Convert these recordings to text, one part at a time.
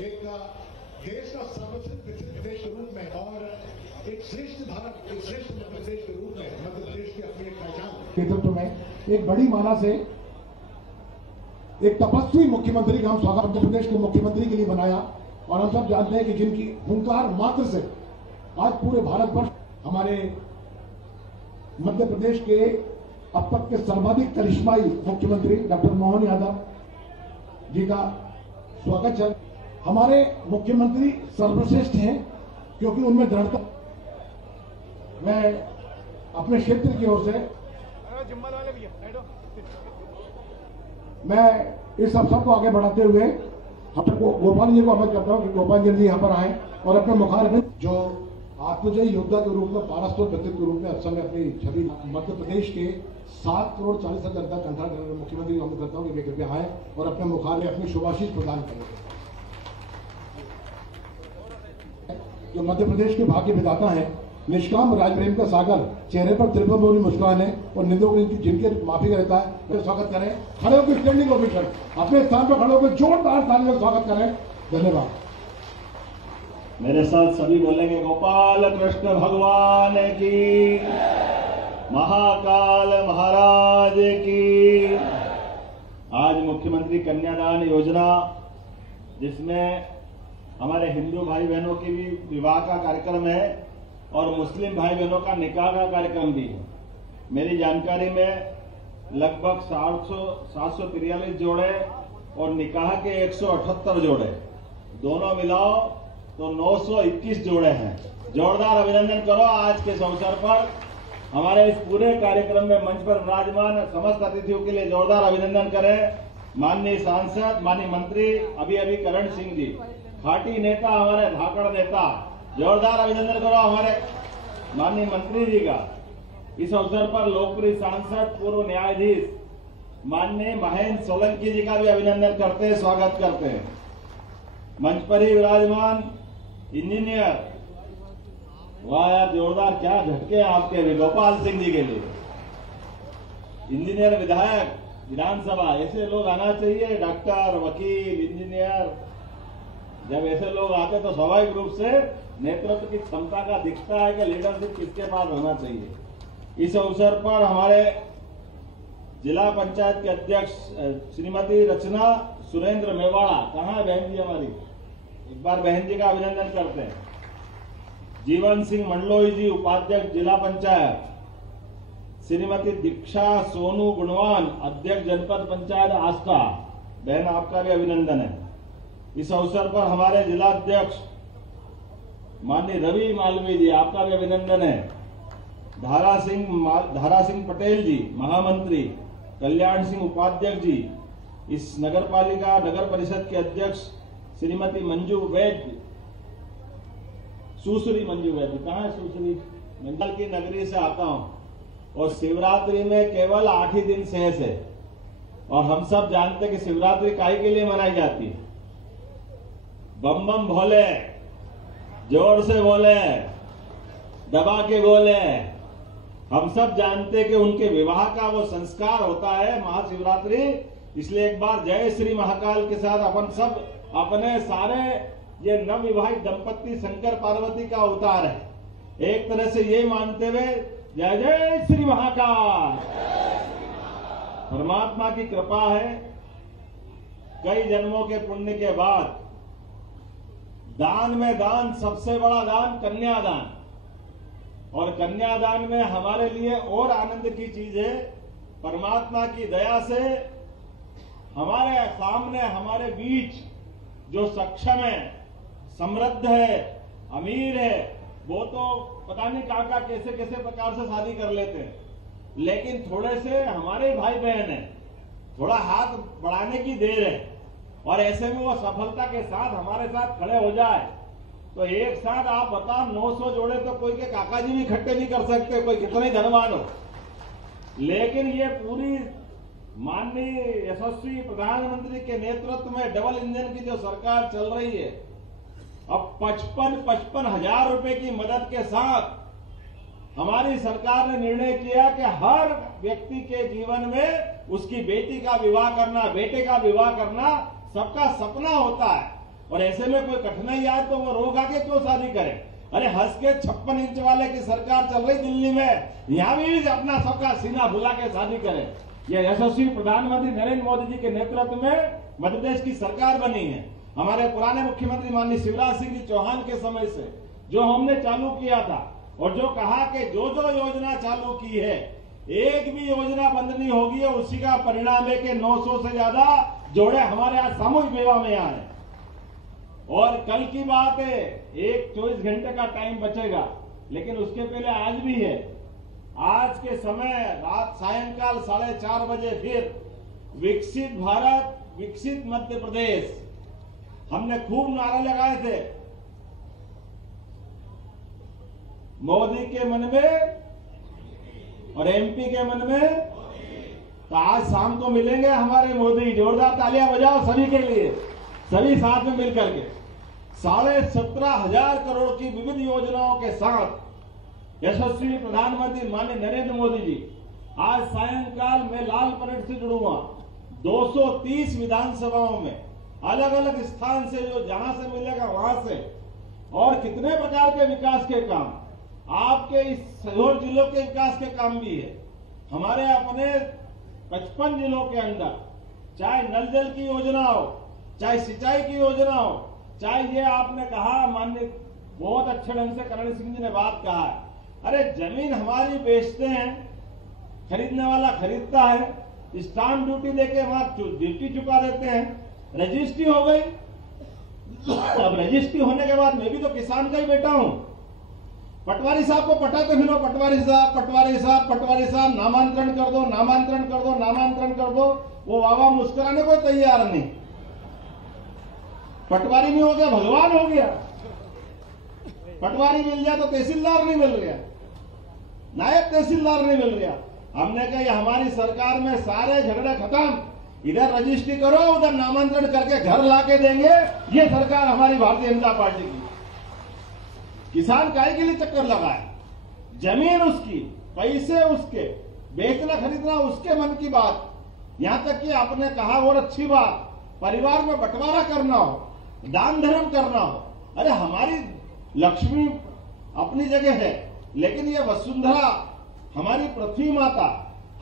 एक देश का सर्वश्रेष्ठ प्रदेश के रूप में और एक श्रेष्ठ भारत, एक श्रेष्ठ मध्य प्रदेश के रूप में मध्य प्रदेश की अपनी एक पहचान नेतृत्व में एक बड़ी माला से एक तपस्वी मुख्यमंत्री का हम स्वागत मध्य प्रदेश के मुख्यमंत्री के लिए बनाया। और हम सब जानते हैं कि जिनकी हुंकार मात्र से आज पूरे भारतवर्ष हमारे मध्य प्रदेश के अब तक के सर्वाधिक करिश्माई मुख्यमंत्री डॉक्टर मोहन यादव जी का स्वागत है। हमारे मुख्यमंत्री सर्वश्रेष्ठ हैं क्योंकि उनमें दृढ़ता। मैं अपने क्षेत्र की ओर से मैं इस अवसर को आगे बढ़ाते हुए अपने गोपाल जी को अवगत करता हूं कि गोपाल जी यहाँ पर आए और अपने मुखारबिंद जो आत्मजयी योद्धा के रूप में पारस्पर व्यक्तित्व के रूप में अब समय अपनी छवि मध्य प्रदेश के 7 करोड़ 40 लाख जनता कंठा मुख्यमंत्री को अवगत करता हूं कि वे कृपया आए और अपने मुखार में अपनी शुभाशीष प्रदान करें। जो मध्य प्रदेश के भाग्य विधाता हैं, निष्काम राजप्रेम का सागर, चेहरे पर त्रिभुवन मुस्कान है और निंदों जिनके माफी रहता है, तो स्वागत करें। खड़े होकर स्टैंडिंग ओवेशन अपने स्थान पर खड़े होकर जोरदार तालियों से स्वागत करें। धन्यवाद। मेरे साथ सभी बोलेंगे गोपाल कृष्ण भगवान की, महाकाल महाराज की। आज मुख्यमंत्री कन्यादान योजना, जिसमें हमारे हिंदू भाई बहनों की भी विवाह का कार्यक्रम है और मुस्लिम भाई बहनों का निकाह का कार्यक्रम भी है। मेरी जानकारी में लगभग 743 जोड़े और निकाह के 178 जोड़े, दोनों मिलाओ तो 921 जोड़े हैं। जोरदार अभिनंदन करो आज के इस अवसर पर। हमारे इस पूरे कार्यक्रम में मंच पर विराजमान समस्त अतिथियों के लिए जोरदार अभिनंदन करें। माननीय सांसद, माननीय मंत्री अभी करण सिंह जी, खाटी नेता, हमारे धाकड़ नेता, जोरदार अभिनंदन करो हमारे माननीय मंत्री जी का। इस अवसर पर लोकप्रिय सांसद, पूर्व न्यायाधीश माननीय महेंद्र सोलंकी जी का भी अभिनंदन करते हैं, स्वागत करते हैं। मंच पर ही विराजमान इंजीनियर, वाह यार जोरदार, क्या झटके आपके भी गोपाल सिंह जी के लिए। इंजीनियर, विधायक, विधानसभा, ऐसे लोग आना चाहिए। डॉक्टर, वकील, इंजीनियर, जब ऐसे लोग आते तो स्वाभाविक रूप से नेतृत्व की क्षमता का दिखता है कि लीडरशिप किसके पास होना चाहिए। इस अवसर पर हमारे जिला पंचायत के अध्यक्ष श्रीमती रचना सुरेंद्र मेवाड़ा, कहाँ है बहन जी हमारी, एक बार बहन जी का अभिनंदन करते हैं। जीवन सिंह मंडलोई जी, उपाध्यक्ष जिला पंचायत। श्रीमती दीक्षा सोनू गुणवान, अध्यक्ष जनपद पंचायत आस्था, बहन आपका भी अभिनंदन है। इस अवसर पर हमारे जिला अध्यक्ष माननीय रवि मालवीय जी, आपका भी अभिनंदन है। धारा सिंह पटेल जी, महामंत्री, कल्याण सिंह उपाध्यक्ष जी, इस नगर परिषद के अध्यक्ष श्रीमती मंजू वैद्य, सुश्री मंजू वैद्य, कहाँ है सुश्री? मंडल की नगरी से आता हूं और शिवरात्रि में केवल 8 ही दिन शेष है और हम सब जानते हैं कि शिवरात्रि काहे के लिए मनाई जाती है। बम बम भोले, जोर से बोले, दबा के बोले। हम सब जानते कि उनके विवाह का वो संस्कार होता है महाशिवरात्रि। इसलिए एक बार जय श्री महाकाल के साथ अपन सब अपने सारे ये नवविवाहित दंपत्ति शंकर पार्वती का अवतार है, एक तरह से ये मानते हुए जय जय श्री महाकाल। परमात्मा की कृपा है, कई जन्मों के पुण्य के बाद दान में दान, सबसे बड़ा दान कन्यादान। और कन्यादान में हमारे लिए और आनंद की चीज है, परमात्मा की दया से हमारे सामने, हमारे बीच जो सक्षम है, समृद्ध है, अमीर है, वो तो पता नहीं कहां कैसे कैसे प्रकार से शादी कर लेते हैं, लेकिन थोड़े से हमारे भाई बहन है, थोड़ा हाथ बढ़ाने की देर है और ऐसे में वो सफलता के साथ हमारे साथ खड़े हो जाए तो एक साथ आप बताओ 900 जोड़े तो कोई के काका जी भी इकट्ठे नहीं कर सकते, कोई कितना ही धनवान हो। लेकिन ये पूरी माननीय यशस्वी प्रधानमंत्री के नेतृत्व में डबल इंजन की जो सरकार चल रही है, अब 55 हजार रुपए की मदद के साथ हमारी सरकार ने निर्णय किया कि हर व्यक्ति के जीवन में उसकी बेटी का विवाह करना, बेटे का विवाह करना सबका सपना होता है। और ऐसे में कोई कठिनाई आए तो वो रोक आके क्यों शादी करे। अरे हंस के 56 इंच वाले की सरकार चल रही दिल्ली में, यहाँ भी अपना सबका सीना भुला के शादी करे। ये यशस्वी प्रधानमंत्री नरेंद्र मोदी जी के नेतृत्व में मध्य प्रदेश की सरकार बनी है। हमारे पुराने मुख्यमंत्री माननीय शिवराज सिंह जी चौहान के समय से जो हमने चालू किया था और जो कहा कि जो योजना चालू की है एक भी योजना बंद नहीं होगी, उसी का परिणाम है कि 900 से ज्यादा जोड़े हमारे आज सामूहिक विवाह में आए। और कल की बात है, एक 24 घंटे का टाइम बचेगा, लेकिन उसके पहले आज भी है। आज के समय रात सायंकाल 4:30 बजे फिर विकसित भारत विकसित मध्य प्रदेश हमने खूब नारे लगाए थे। मोदी के मन में और एमपी के मन में, तो आज शाम को मिलेंगे हमारे मोदी। जोरदार तालियां बजाओ सभी के लिए, सभी साथ में मिलकर के 17,500 करोड़ की विविध योजनाओं के साथ यशस्वी प्रधानमंत्री माननीय नरेंद्र मोदी जी आज सायंकाल में लाल परेड से जुड़ूंगा। 230 विधानसभाओं में अलग अलग स्थान से जो जहां से मिलेगा वहां से, और कितने प्रकार के विकास के काम, आपके इस सीहोर जिलों के विकास के काम भी है। हमारे अपने 55 जिलों के अंदर चाहे नल जल की योजना हो, चाहे सिंचाई की योजना हो, चाहे ये आपने कहा माननीय बहुत अच्छे ढंग से करण सिंह जी ने बात कहा है, अरे जमीन हमारी बेचते हैं, खरीदने वाला खरीदता है, स्टाम्प ड्यूटी देके वहां ड्यूटी चुका देते हैं, रजिस्ट्री हो गई। अब रजिस्ट्री होने के बाद मैं भी तो किसान का ही बेटा हूं। पटवारी साहब को पटाते फिरो, पटवारी साहब पटवारी साहब पटवारी साहब, नामांतरण कर दो नामांतरण कर दो नामांतरण कर दो, वो बाबा मुस्कुराने को तैयार नहीं। पटवारी नहीं हो गया भगवान हो गया, पटवारी मिल गया तो तहसीलदार नहीं मिल गया, नायब तहसीलदार नहीं मिल गया। हमने कहा हमारी सरकार में सारे झगड़े खत्म, इधर रजिस्ट्री करो उधर नामांतरण करके घर लाके देंगे। ये सरकार हमारी भारतीय जनता पार्टी की। किसान काय के लिए चक्कर लगाए, जमीन उसकी, पैसे उसके, बेचना खरीदना उसके मन की बात। यहां तक कि आपने कहा और अच्छी बात, परिवार में बंटवारा करना हो, दान धर्म करना हो। अरे हमारी लक्ष्मी अपनी जगह है, लेकिन ये वसुंधरा हमारी पृथ्वी माता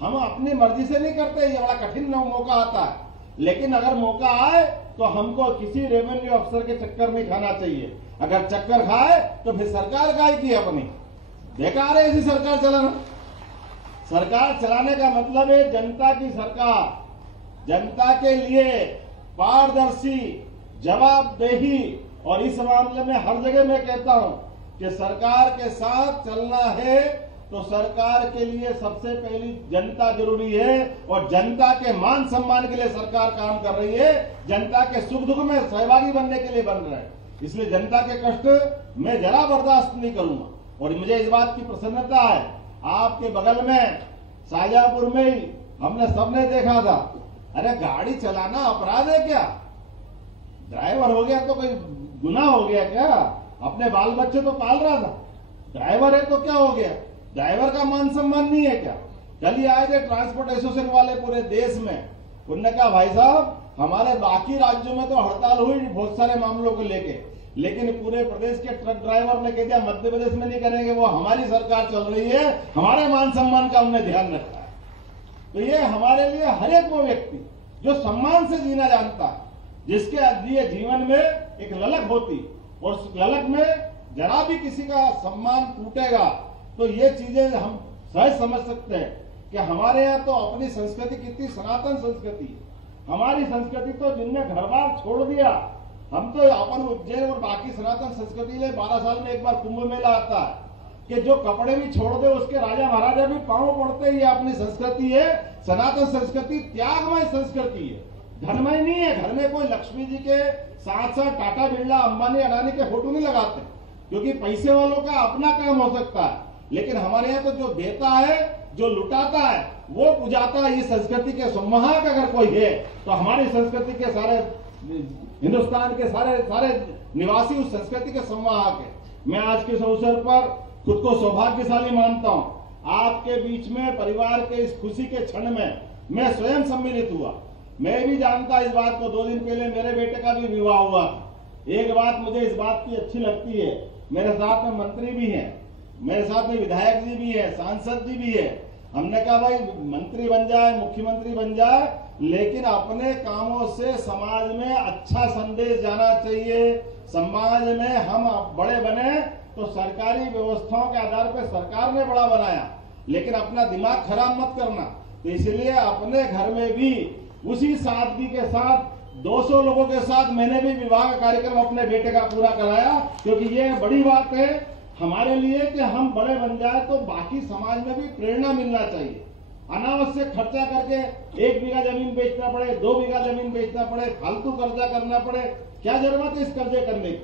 हम अपनी मर्जी से नहीं करते। ये बड़ा कठिन मौका आता है, लेकिन अगर मौका आए तो हमको किसी रेवेन्यू अफसर के चक्कर नहीं खाना चाहिए। अगर चक्कर खाए तो फिर सरकार काय की अपनी, बेकार है ऐसी सरकार चलाना। सरकार चलाने का मतलब है जनता की सरकार, जनता के लिए पारदर्शी, जवाबदेही। और इस मामले में हर जगह मैं कहता हूं कि सरकार के साथ चलना है तो सरकार के लिए सबसे पहली जनता जरूरी है, और जनता के मान सम्मान के लिए सरकार काम कर रही है, जनता के सुख दुख में सहभागी बनने के लिए बन रहे हैं। इसलिए जनता के कष्ट मैं जरा बर्दाश्त नहीं करूंगा। और मुझे इस बात की प्रसन्नता है, आपके बगल में शाहजहांपुर में ही हमने सबने देखा था, अरे गाड़ी चलाना अपराध है क्या? ड्राइवर हो गया तो कोई गुनाह हो गया क्या? अपने बाल बच्चे तो पाल रहा था, ड्राइवर है तो क्या हो गया? ड्राइवर का मान सम्मान नहीं है क्या? कल ही आए थे ट्रांसपोर्ट एसोसिएशन वाले पूरे देश में, उन्होंने कहा भाई साहब हमारे बाकी राज्यों में तो हड़ताल हुई बहुत सारे मामलों को लेके, लेकिन पूरे प्रदेश के ट्रक ड्राइवर ने कह दिया मध्य प्रदेश में नहीं करेंगे, वो हमारी सरकार चल रही है, हमारे मान सम्मान का हमने ध्यान रखा है। तो ये हमारे लिए हर एक वो व्यक्ति जो सम्मान से जीना जानता है, जिसके लिए जीवन में एक ललक होती, और उस ललक में जरा भी किसी का सम्मान टूटेगा तो ये चीजें हम सहज समझ सकते हैं कि हमारे यहाँ तो अपनी संस्कृति कितनी सनातन संस्कृति है। हमारी संस्कृति तो जिनने घर बार छोड़ दिया, हम तो अपन उज्जैन और बाकी सनातन संस्कृति ले 12 साल में एक बार कुंभ मेला आता है कि जो कपड़े भी छोड़ दे उसके राजा महाराजा भी पांव पड़ते ही अपनी संस्कृति है। सनातन संस्कृति त्यागमय संस्कृति है, धनमय नहीं है। घर में कोई लक्ष्मी जी के साथ साथ टाटा बिरला अंबानी अडानी के फोटो नहीं लगाते, क्योंकि पैसे वालों का अपना काम हो सकता है, लेकिन हमारे यहाँ तो जो देता है, जो लुटाता है, वो पुजाता है। इस संस्कृति के संवाहक अगर कोई है तो हमारी संस्कृति के सारे हिंदुस्तान के सारे निवासी उस संस्कृति के संवाहक है। मैं आज के इस अवसर पर खुद को सौभाग्यशाली मानता हूं। आपके बीच में परिवार के इस खुशी के क्षण में मैं स्वयं सम्मिलित हुआ। मैं भी जानता इस बात को, 2 दिन पहले मेरे बेटे का भी विवाह हुआ था। एक बात मुझे इस बात की अच्छी लगती है, मेरे साथ में मंत्री भी हैं, मेरे साथ में विधायक जी भी है, सांसद जी भी है। हमने कहा भाई मंत्री बन जाए, मुख्यमंत्री बन जाए, लेकिन अपने कामों से समाज में अच्छा संदेश जाना चाहिए। समाज में हम बड़े बने तो सरकारी व्यवस्थाओं के आधार पर सरकार ने बड़ा बनाया, लेकिन अपना दिमाग खराब मत करना। तो इसलिए अपने घर में भी उसी सादगी के साथ 200 लोगों के साथ मैंने भी विवाह कार्यक्रम अपने बेटे का पूरा कराया, क्योंकि ये बड़ी बात है हमारे लिए कि हम बड़े बन जाए तो बाकी समाज में भी प्रेरणा मिलना चाहिए। अनावश्यक खर्चा करके 1 बीघा जमीन बेचना पड़े, 2 बीघा जमीन बेचना पड़े, फालतू कर्जा करना पड़े, क्या जरूरत है इस कर्जे करने की?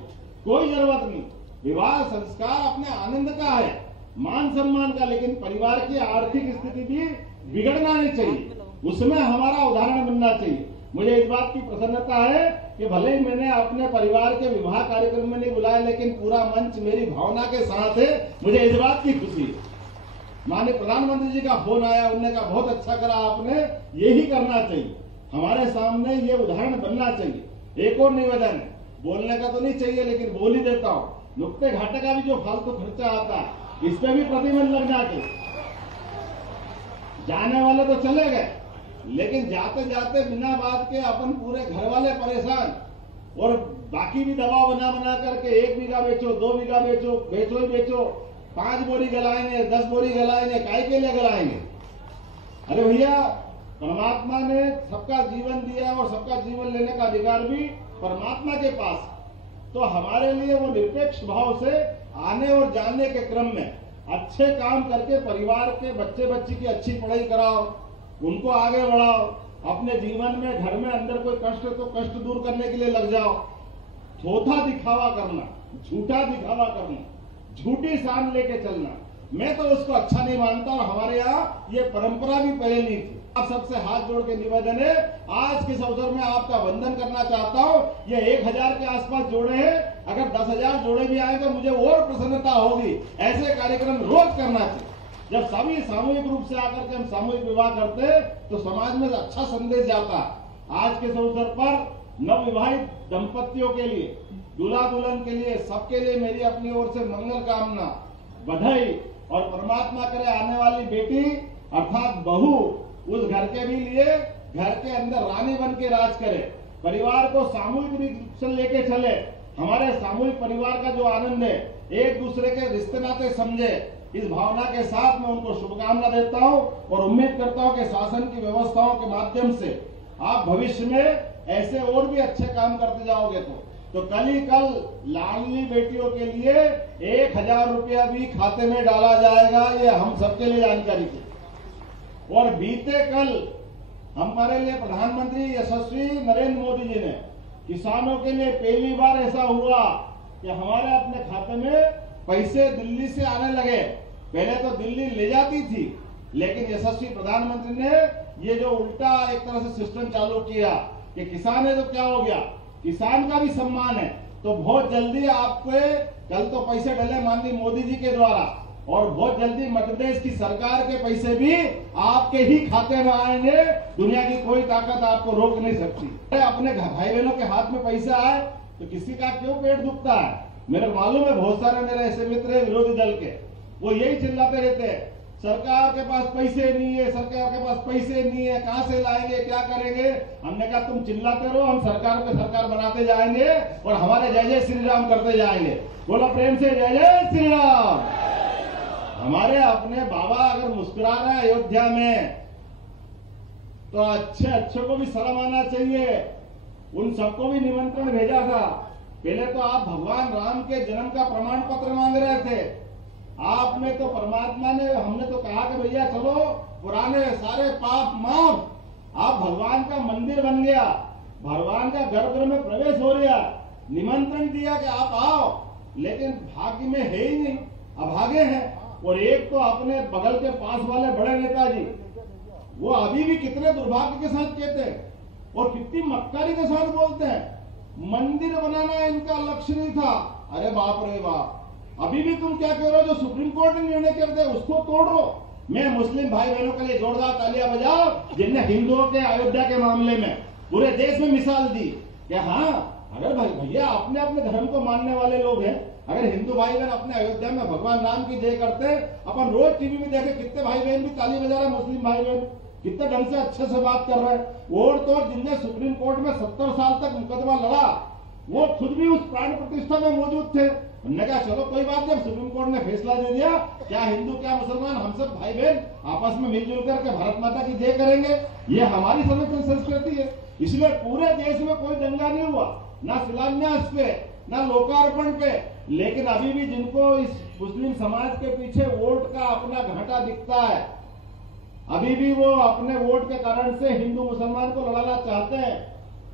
कोई जरूरत नहीं। विवाह संस्कार अपने आनंद का है, मान सम्मान का, लेकिन परिवार की आर्थिक स्थिति भी बिगड़ना नहीं चाहिए, उसमें हमारा उदाहरण बनना चाहिए। मुझे इस बात की प्रसन्नता है कि भले ही मैंने अपने परिवार के विवाह कार्यक्रम में नहीं बुलाया, लेकिन पूरा मंच मेरी भावना के साथ है। मुझे इस बात की खुशी है। माननीय प्रधानमंत्री जी का फोन आया, उन्होंने कहा बहुत अच्छा करा आपने, यही करना चाहिए, हमारे सामने ये उदाहरण बनना चाहिए। एक और निवेदन है, बोलने का तो नहीं चाहिए लेकिन बोल ही देता हूँ, नुक्ते घाटे का भी जो फालतू खर्चा आता है इस पे भी प्रतिबंध लगना चाहिए। जाने वाले तो चले गए, लेकिन जाते जाते बिना बात के अपन पूरे घर वाले परेशान, और बाकी भी दबाव बना बना करके 1 बीघा बेचो, 2 बीघा बेचो, बेचो ही बेचो, 5 बोरी गलाएंगे, 10 बोरी गलाएंगे, काय के लिए गलाएंगे? अरे भैया, परमात्मा ने सबका जीवन दिया और सबका जीवन लेने का अधिकार भी परमात्मा के पास, तो हमारे लिए वो निरपेक्ष भाव से आने और जाने के क्रम में अच्छे काम करके परिवार के बच्चे बच्ची की अच्छी पढ़ाई कराओ, उनको आगे बढ़ाओ, अपने जीवन में घर में अंदर कोई कष्ट तो कष्ट दूर करने के लिए लग जाओ। थोथा दिखावा करना, झूठा दिखावा करना, झूठी शान लेके चलना, मैं तो उसको अच्छा नहीं मानता, और हमारे यहाँ ये परंपरा भी पहले नहीं थी। आप सबसे हाथ जोड़ के निवेदन है, आज के अवसर में आपका वंदन करना चाहता हूँ। ये 1000 के आसपास जोड़े हैं, अगर 10,000 जोड़े भी आए तो मुझे और प्रसन्नता होगी। ऐसे कार्यक्रम रोज करना चाहिए। जब सभी सामूहिक रूप से आकर के हम सामूहिक विवाह करते तो समाज में अच्छा संदेश जाता। आज के अवसर पर नवविवाहित दंपतियों के लिए, दूल्हा दुल्हन के लिए, सबके लिए मेरी अपनी ओर से मंगल कामना, बधाई, और परमात्मा करे आने वाली बेटी अर्थात बहू उस घर के भी लिए घर के अंदर रानी बन के राज करे, परिवार को सामूहिक रूप से लेके चले। हमारे सामूहिक परिवार का जो आनंद है, एक दूसरे के रिश्ते नाते समझे, इस भावना के साथ मैं उनको शुभकामना देता हूं और उम्मीद करता हूं कि शासन की व्यवस्थाओं के माध्यम से आप भविष्य में ऐसे और भी अच्छे काम करते जाओगे। तो कल ही कल लाडली बेटियों के लिए 1000 रुपया भी खाते में डाला जाएगा, ये हम सबके लिए जानकारी थी। और बीते कल हमारे लिए प्रधानमंत्री यशस्वी नरेंद्र मोदी जी ने किसानों के लिए पहली बार ऐसा हुआ कि हमारे अपने खाते में पैसे दिल्ली से आने लगे। पहले तो दिल्ली ले जाती थी, लेकिन यशस्वी प्रधानमंत्री ने ये जो उल्टा एक तरह से सिस्टम चालू किया कि किसान है तो क्या हो गया, किसान का भी सम्मान है। तो बहुत जल्दी आपके कल तो पैसे डले माननीय मोदी जी के द्वारा, और बहुत जल्दी मध्य प्रदेश की सरकार के पैसे भी आपके ही खाते में आएंगे। दुनिया की कोई ताकत आपको रोक नहीं सकती। अपने भाई बहनों के हाथ में पैसा आए तो किसी का क्यों पेट दुखता है? मेरे मालूम है बहुत सारे मेरे ऐसे मित्र है विरोधी दल के, वो यही चिल्लाते रहते हैं सरकार के पास पैसे नहीं है, सरकार के पास पैसे नहीं है, कहां से लाएंगे, क्या करेंगे। हमने कहा तुम चिल्लाते रहो, हम सरकार पे सरकार बनाते जाएंगे और हमारे जय जय श्री राम करते जाएंगे। बोलो प्रेम से जय जय श्री राम। हमारे अपने बाबा अगर मुस्कुरा रहे हैं अयोध्या में, तो अच्छे को भी शर्म आना चाहिए। उन सबको भी निमंत्रण भेजा था। पहले तो आप भगवान राम के जन्म का प्रमाण पत्र मांग रहे थे, आपने तो परमात्मा ने, हमने तो कहा कि भैया चलो पुराने सारे पाप माफ, आप भगवान का मंदिर बन गया, भगवान का गर्भगृह में प्रवेश हो गया, निमंत्रण दिया कि आप आओ, लेकिन भाग्य में है ही नहीं, अभागे हैं। और एक तो अपने बगल के पास वाले बड़े नेताजी, वो अभी भी कितने दुर्भाग्य के साथ कहते हैं और कितनी मक्कारी के साथ बोलते हैं मंदिर बनाना इनका लक्ष्य नहीं था। अरे बाप रे बाप, अभी भी तुम क्या कह रहे हो? जो सुप्रीम कोर्ट ने निर्णय कर दिया उसको तोड़ लो। मैं मुस्लिम भाई बहनों के लिए जोरदार तालियां बजाओ जिनने हिंदुओं के अयोध्या के मामले में पूरे देश में मिसाल दी कि हाँ अगर भैया अपने अपने धर्म को मानने वाले लोग हैं, अगर हिंदू भाई बहन अपने अयोध्या में भगवान राम की जय करते, अपन रोज टीवी में देखे कितने भाई बहन भी ताली बजा रहे, मुस्लिम भाई बहन कितने ढंग से अच्छे से बात कर रहे हैं। और तो जिनने सुप्रीम कोर्ट में 70 साल तक मुकदमा लड़ा, वो खुद भी उस प्राण प्रतिष्ठा में मौजूद थे। उन्होंने कहा चलो कोई बात नहीं, सुप्रीम कोर्ट ने फैसला दे दिया, क्या हिंदू क्या मुसलमान, हम सब भाई बहन आपस में मिलजुल करके भारत माता की जय करेंगे। ये हमारी सनातन संस्कृति है। इसलिए पूरे देश में कोई दंगा नहीं हुआ, ना शिलान्यास पे, ना लोकार्पण पे। लेकिन अभी भी जिनको इस मुस्लिम समाज के पीछे वोट का अपना घाटा दिखता है, अभी भी वो अपने वोट के कारण से हिंदू मुसलमान को लड़ाना चाहते हैं,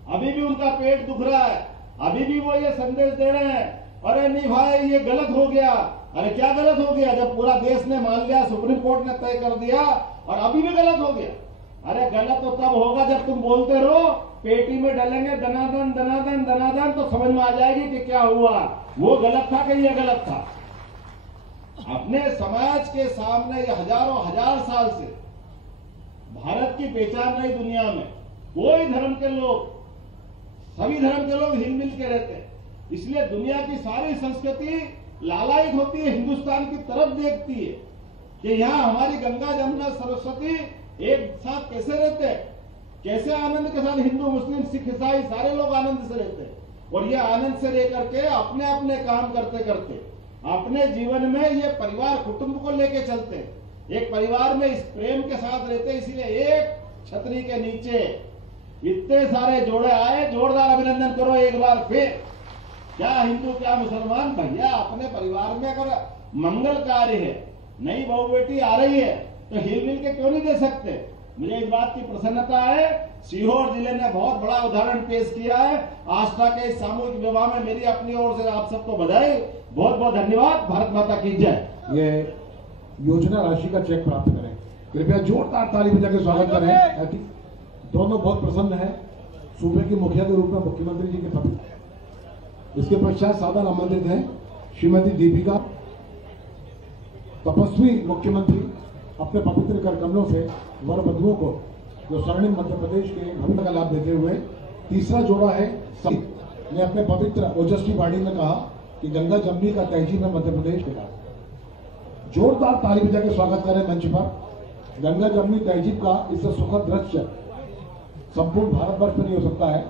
अभी भी उनका पेट दुख रहा है, अभी भी वो ये संदेश दे रहे हैं, अरे नहीं भाई ये गलत हो गया। अरे क्या गलत हो गया, जब पूरा देश ने मान लिया, सुप्रीम कोर्ट ने तय कर दिया और अभी भी गलत हो गया। अरे गलत तो तब होगा जब तुम बोलते रहो, पेटी में डालेंगे दनादन दनादन दनादन, तो समझ में आ जाएगी कि क्या हुआ, वो गलत था कि ये गलत था। अपने समाज के सामने ये हजारों हजार साल से भारत की पहचान रही दुनिया में, कोई धर्म के लोग, सभी धर्म के लोग हिल मिल के रहते हैं। इसलिए दुनिया की सारी संस्कृति लालायित होती है, हिंदुस्तान की तरफ देखती है कि यहाँ हमारी गंगा जमुना सरस्वती एक साथ कैसे रहते हैं, कैसे आनंद के साथ हिंदू मुस्लिम सिख ईसाई सारे लोग आनंद से रहते हैं। और ये आनंद से रह करके अपने अपने काम करते करते अपने जीवन में ये परिवार कुटुंब को लेके चलते हैं, एक परिवार में इस प्रेम के साथ रहते हैं। इसीलिए एक छतरी के नीचे इतने सारे जोड़े आए, जोरदार अभिनंदन करो एक बार फिर। क्या हिंदू क्या मुसलमान, भैया अपने परिवार में अगर मंगल कार्य है, नई बहू बेटी आ रही है, तो हिल मिल के क्यों नहीं दे सकते। मुझे इस बात की प्रसन्नता है, सीहोर जिले ने बहुत बड़ा उदाहरण पेश किया है। आस्था के इस सामूहिक विवाह में मेरी अपनी ओर से आप सबको बधाई, बहुत बहुत धन्यवाद। भारत माता की जय। ये योजना राशि का चेक प्राप्त करें, कृपया जोरदार ताली बजा के स्वागत करें। दोनों बहुत प्रसन्न है, सूबे की मुखिया के रूप में मुख्यमंत्री जी के पति। इसके पश्चात सादर आमंत्रित हैं श्रीमती दीपिका। तपस्वी मुख्यमंत्री अपने पवित्र कर कमलों से वर वधुओं को जो स्वर्णिम मध्य प्रदेश के भूमि का लाभ देते हुए, तीसरा जोड़ा है ने अपने पवित्र ओजस्वी वाणी में कहा कि गंगा जमुनी का तहजीब है मध्य प्रदेश के साथ। जोरदार ताली बजा के स्वागत करें मंच पर। गंगा जमुनी तहजीब का इससे सुखद दृश्य संपूर्ण भारतवर्ष में नहीं हो सकता है।